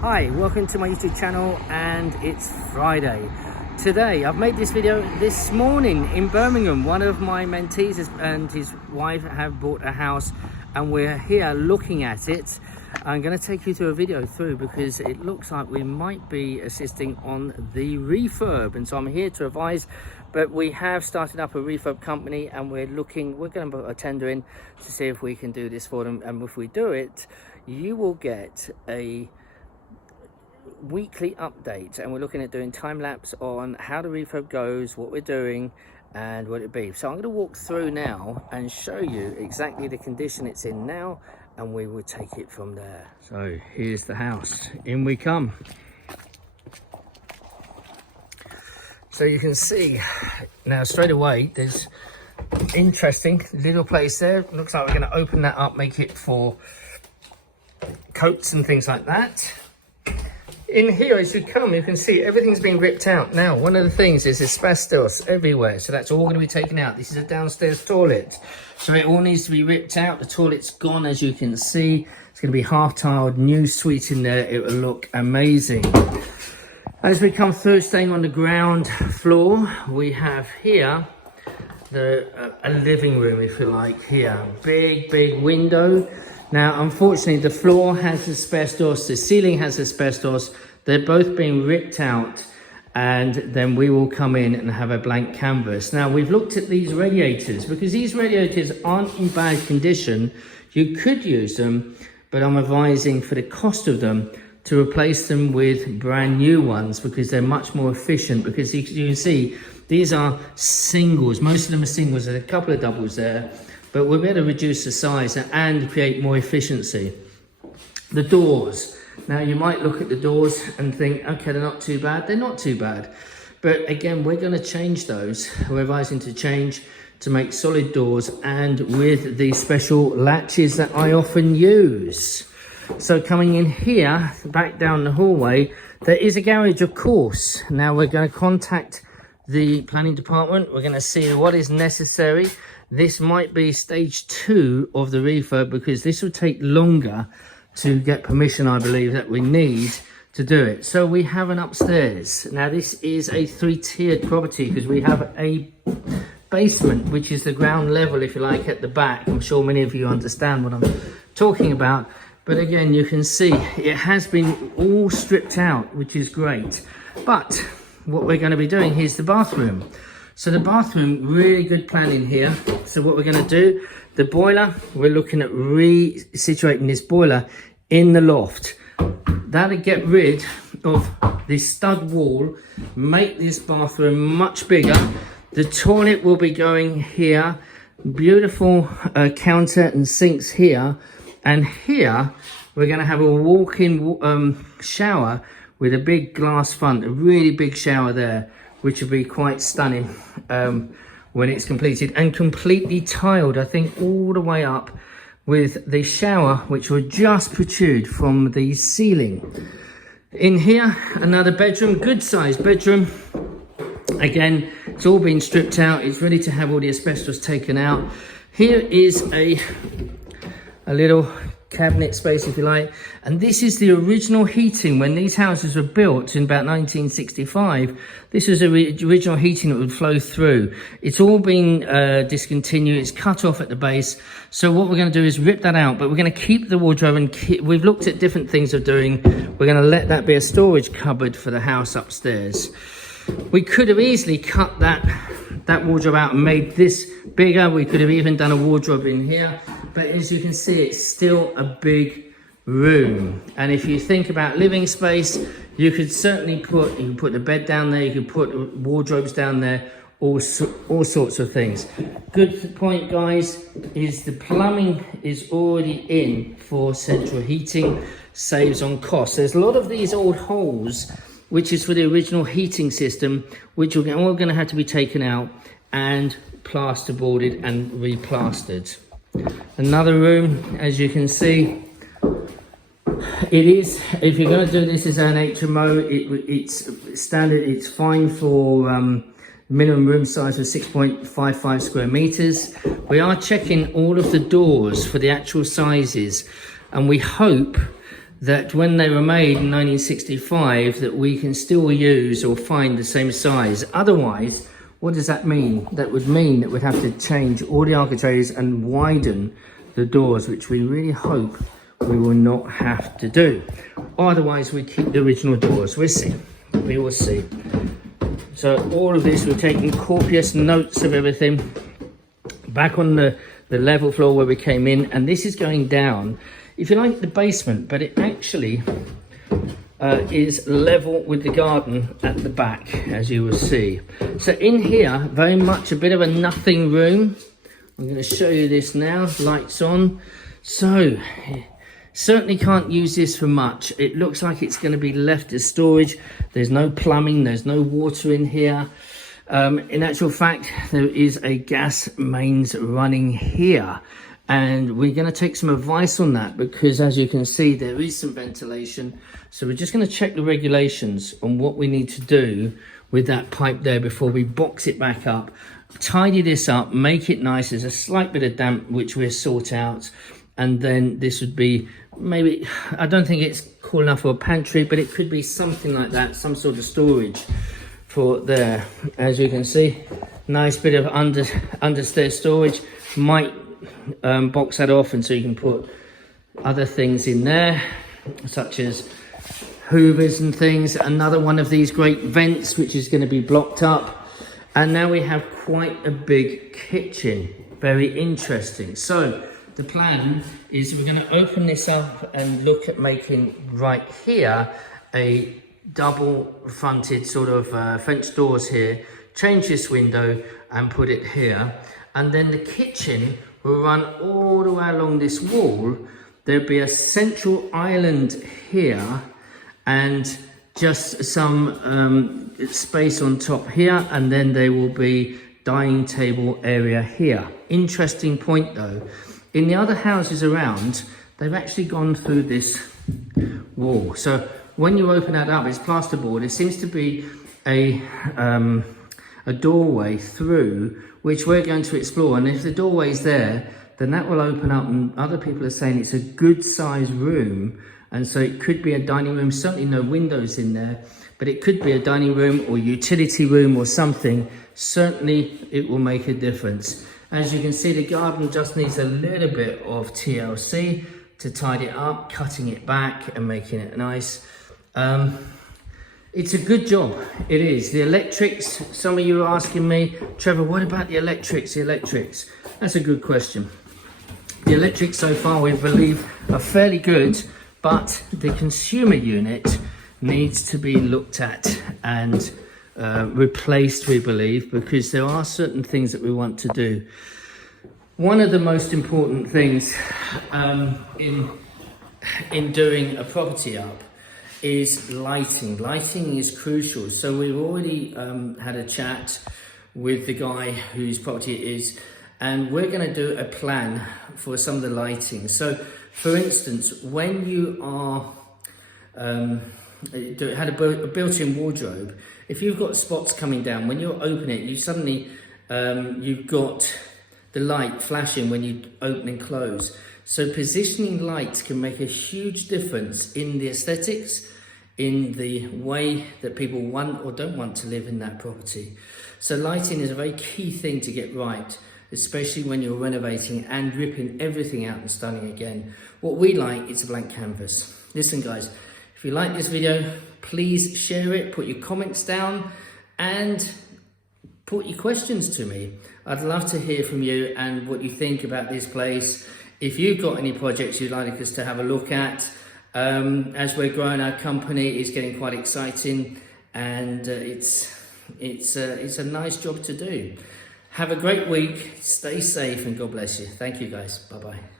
Hi, welcome to my YouTube channel, and it's Friday. Today, I've made this video this morning in Birmingham. One of my mentees and his wife have bought a house and we're here looking at it. I'm going to take you through a video through because it looks like we might be assisting on the refurb, and so I'm here to advise. But we have started up a refurb company and we're going to put a tender in to see if we can do this for them, and if we do it, you will get a weekly update, and we're looking at doing time-lapse on how the refurb goes, what we're doing and what it be. So I'm going to walk through now and show you exactly the condition it's in now, and we will take it from there. So here's the house, in we come. So you can see now straight away there's interesting little place there. Looks like we're going to open that up, make it for coats and things like that. In here, as you come, you can see everything's been ripped out. Now, one of the things is asbestos everywhere, so that's all going to be taken out. This is a downstairs toilet, so it all needs to be ripped out. The toilet's gone, as you can see. It's going to be half tiled, new suite in there. It will look amazing. As we come through, staying on the ground floor, we have here a living room, if you like. Here, big window. Now, unfortunately, the floor has asbestos, the ceiling has asbestos. They're both being ripped out, and then we will come in and have a blank canvas. Now, we've looked at these radiators because these radiators aren't in bad condition. You could use them, but I'm advising for the cost of them to replace them with brand new ones because they're much more efficient. Because you can see, these are singles. Most of them are singles. There's a couple of doubles there, but we'll be able to reduce the size and create more efficiency. The doors. Now, you might look at the doors and think, okay, they're not too bad. They're not too bad. But again, we're going to change those. We're advising to change to make solid doors and with the special latches that I often use. So coming in here, back down the hallway, there is a garage, of course. Now, we're going to contact the planning department. We're going to see what is necessary. This might be stage 2 of the refurb because this will take longer to get permission, I believe, that we need to do it. So we have an upstairs. Now, this is a 3-tiered property because we have a basement, which is the ground level, if you like, at the back. I'm sure many of you understand what I'm talking about. But again, you can see it has been all stripped out, which is great. But what we're going to be doing, here's the bathroom. So the bathroom, really good planning here. So what we're going to do, the boiler, we're looking at re-situating this boiler in the loft. That'll get rid of this stud wall, make this bathroom much bigger. The toilet will be going here. Beautiful counter and sinks here. And here, we're going to have a walk-in shower with a big glass front, a really big shower there, which will be quite stunning when it's completed, and completely tiled, I think, all the way up with the shower, which will just protrude from the ceiling. In here, another bedroom, good sized bedroom. Again, it's all been stripped out. It's ready to have all the asbestos taken out. Here is a little cabinet space, if you like, and this is the original heating when these houses were built in about 1965. This was the original heating that would flow through. It's all been discontinued. It's cut off at the base. So what we're going to do is rip that out, but we're going to keep the wardrobe, and we've looked at different things of doing. We're going to let that be a storage cupboard for the house upstairs. We could have easily cut that wardrobe out and made this bigger. We could have even done a wardrobe in here, but as you can see, it's still a big room. And if you think about living space, you could certainly put the bed down there, you could put wardrobes down there, all sorts of things. Good point, guys, is the plumbing is already in for central heating, saves on cost. There's a lot of these old holes which is for the original heating system, which are all going to have to be taken out and plasterboarded and replastered. Another room, as you can see, it is, if you're going to do this as an HMO, it's standard, it's fine for minimum room size of 6.55 square meters. We are checking all of the doors for the actual sizes, and we hope that when they were made in 1965, that we can still use or find the same size. Otherwise, what does that mean? That would mean that we'd have to change all the architraves and widen the doors, which we really hope we will not have to do. Otherwise, we keep the original doors. We'll see. We will see. So all of this, we're taking copious notes of everything. Back on the level floor where we came in, and this is going down, if you like, the basement, but it actually is level with the garden at the back, as you will see. So in here, very much a bit of a nothing room. I'm going to show you this now, lights on. So certainly can't use this for much. It looks like it's going to be left as storage. There's no plumbing, there's no water in here. In actual fact, there is a gas mains running here, and we're going to take some advice on that, because as you can see, there is some ventilation. So we're just going to check the regulations on what we need to do with that pipe there before we box it back up, tidy this up, make it nice. There's a slight bit of damp which we'll sort out, and then this would be, maybe, I don't think it's cool enough for a pantry, but it could be something like that, some sort of storage for there. As you can see, nice bit of understairs storage. Might box that off, and so you can put other things in there, such as hoovers and things. Another one of these great vents which is going to be blocked up, and now we have quite a big kitchen. Very interesting. So the plan is we're going to open this up and look at making right here a double fronted sort of French doors here, change this window and put it here, and then the kitchen will run all the way along this wall. There'll be a central island here and just some space on top here, and then there will be dining table area here. Interesting point though, in the other houses around, they've actually gone through this wall. So when you open that up, it's plasterboard. It seems to be a doorway through, which we're going to explore. And if the doorway's there, then that will open up, and other people are saying it's a good sized room. And so it could be a dining room, certainly no windows in there, but it could be a dining room or utility room or something. Certainly it will make a difference. As you can see, the garden just needs a little bit of TLC to tidy it up, cutting it back and making it nice. It's a good job, it is. The electrics, some of you are asking me, Trevor, what about the electrics? That's a good question. The electrics so far, we believe, are fairly good, but the consumer unit needs to be looked at and replaced, we believe, because there are certain things that we want to do. One of the most important things in doing a property up is lighting. Lighting is crucial. So we've already had a chat with the guy whose property it is, and we're going to do a plan for some of the lighting. So for instance, when you are had a built-in wardrobe, if you've got spots coming down, when you open it, you suddenly you've got the light flashing when you open and close. So positioning lights can make a huge difference in the aesthetics, in the way that people want or don't want to live in that property. So lighting is a very key thing to get right, especially when you're renovating and ripping everything out and starting again. What we like is a blank canvas. Listen guys, if you like this video, please share it, put your comments down and put your questions to me. I'd love to hear from you and what you think about this place. If you've got any projects you'd like us to have a look at, as we're growing our company, it's getting quite exciting, and it's a nice job to do. Have a great week, stay safe, and God bless you. Thank you guys, bye-bye.